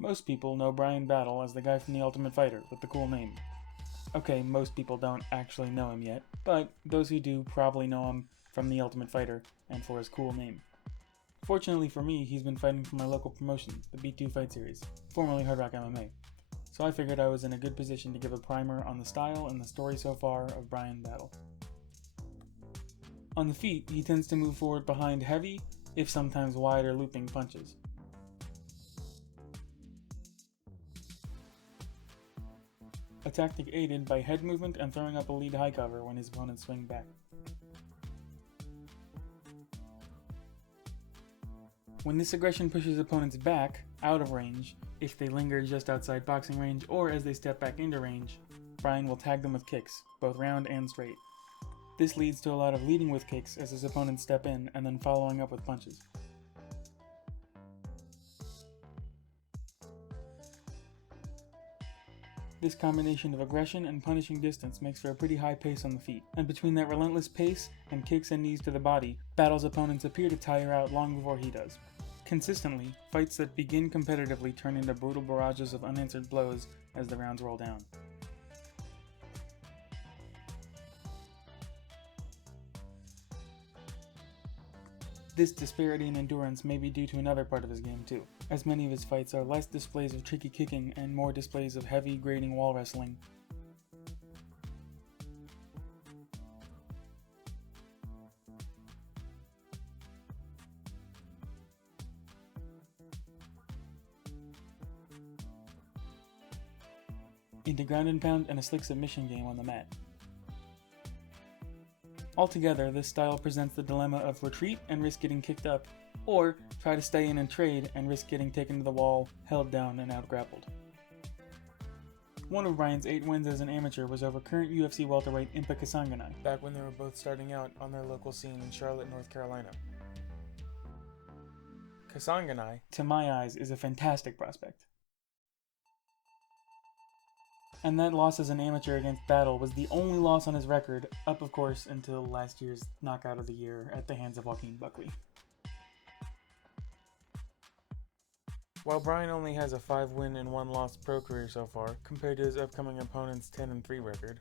Most people know Bryan Battle as the guy from The Ultimate Fighter with the cool name. Okay, most people don't actually know him yet, but those who do probably know him from The Ultimate Fighter and for his cool name. Fortunately for me, he's been fighting for my local promotion, the B2 Fight Series, formerly Hard Rock MMA. So I figured I was in a good position to give a primer on the style and the story so far of Bryan Battle. On the feet, he tends to move forward behind heavy, if sometimes wide or looping punches. A tactic aided by head movement and throwing up a lead high cover when his opponents swing back. When this aggression pushes opponents back, out of range, if they linger just outside boxing range or as they step back into range, Bryan will tag them with kicks, both round and straight. This leads to a lot of leading with kicks as his opponents step in and then following up with punches. This combination of aggression and punishing distance makes for a pretty high pace on the feet, and between that relentless pace and kicks and knees to the body, Battle's opponents appear to tire out long before he does. Consistently, fights that begin competitively turn into brutal barrages of unanswered blows as the rounds roll down. This disparity in endurance may be due to another part of his game too, as many of his fights are less displays of tricky kicking and more displays of heavy, grating wall wrestling. Into ground and pound and a slick submission game on the mat. Altogether, this style presents the dilemma of retreat and risk getting kicked up, or try to stay in and trade and risk getting taken to the wall, held down, and out-grappled. One of Bryan's 8 wins as an amateur was over current UFC welterweight Impa Kasanganay, back when they were both starting out on their local scene in Charlotte, North Carolina. Kasanganay, to my eyes, is a fantastic prospect. And that loss as an amateur against Battle was the only loss on his record, up of course until last year's knockout of the year at the hands of Joaquin Buckley. While Bryan only has a 5-win and 1-loss pro career so far, compared to his upcoming opponent's 10-3 record,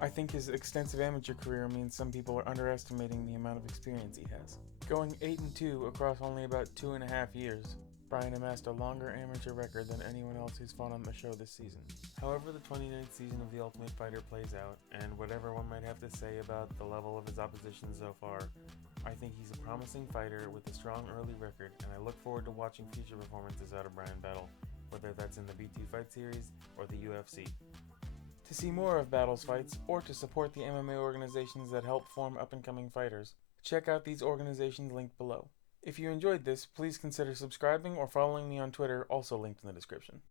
I think his extensive amateur career means some people are underestimating the amount of experience he has. Going 8-2 across only about 2.5 years, Bryan amassed a longer amateur record than anyone else who's fought on the show this season. However the 29th season of The Ultimate Fighter plays out, and whatever one might have to say about the level of his opposition so far, I think he's a promising fighter with a strong early record, and I look forward to watching future performances out of Bryan Battle, whether that's in the B2 Fight Series or the UFC. To see more of Battle's fights, or to support the MMA organizations that help form up-and-coming fighters, check out these organizations linked below. If you enjoyed this, please consider subscribing or following me on Twitter, also linked in the description.